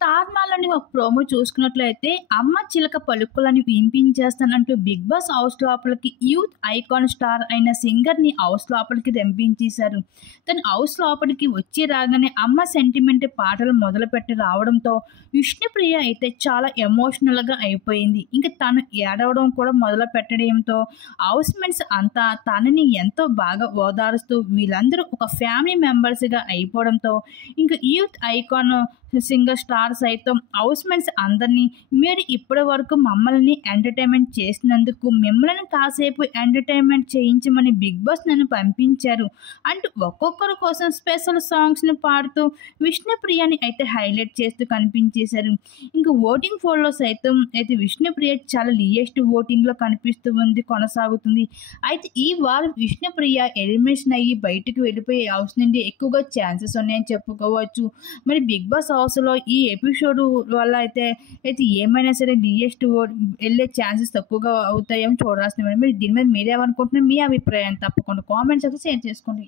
Star మాలని ఒక promo చూసుకున్నట్లయితే అమ్మ చిలక పలుకులని వినిపించేస్తానంటూ బిగ్ బాస్ హౌస్ లోపలికి యూత్ ఐకాన్ స్టార్ అయిన సింగర్ ని హౌస్ లోపలికి రంపించేశారు. తను హౌస్ లోపలికి వచ్చి రాగానే అమ్మ సెంటిమెంట్ పాటలు మొదలుపెట్టి రావడంతో విష్ణుప్రియ అయితే చాలా ఎమోషనల్ గా అయిపోయింది. ఇంకా తను ఏడవడం కూడా మొదలు పెట్టడంతో హౌస్ మేట్స్ అంతా తనని ఎంతో బాగా ఓదారుస్తూ వీళ్ళందరూ ఒక ఫ్యామిలీ మెంబర్స్ గా అయిపోవడంతో ఇంకా యూత్ ఐకాన్ సింగర్ స్టార్ సైతం హౌస్ మేట్స్ అందరినీ మీరు ఇప్పటి వరకు మమ్మల్ని ఎంటర్టైన్మెంట్ చేసినందుకు మిమ్మల్ని కాసేపు ఎంటర్టైన్మెంట్ చేయించమని బిగ్ బాస్ నన్ను పంపించారు అంటూ ఒక్కొక్కరి కోసం స్పెషల్ సాంగ్స్ని పాడుతూ విష్ణుప్రియని అయితే హైలైట్ చేస్తూ కనిపించేశారు. ఇంకా ఓటింగ్ పోల్లో సైతం అయితే విష్ణుప్రియ చాలా లియెస్ట్ ఓటింగ్లో కనిపిస్తూ ఉంది, కొనసాగుతుంది. అయితే ఈ వారం విష్ణుప్రియ ఎలిమినేషన్ అయ్యి బయటకు వెళ్ళిపోయే హౌస్ నుండి ఎక్కువగా ఛాన్సెస్ ఉన్నాయని చెప్పుకోవచ్చు. మరి బిగ్ బాస్ హౌస్లో ఈ ఎపిసోడ్ వల్ల అయితే ఏమైనా సరే లియెస్ట్ వెళ్ళే ఛాన్సెస్ తక్కువగా అవుతాయేమో చూడాల్సింది. మరి దీని మీద మీరేమనుకుంటున్నారు? మీ అభిప్రాయం తప్పకుండా కామెంట్స్ అయితే షేర్ చేసుకోండి.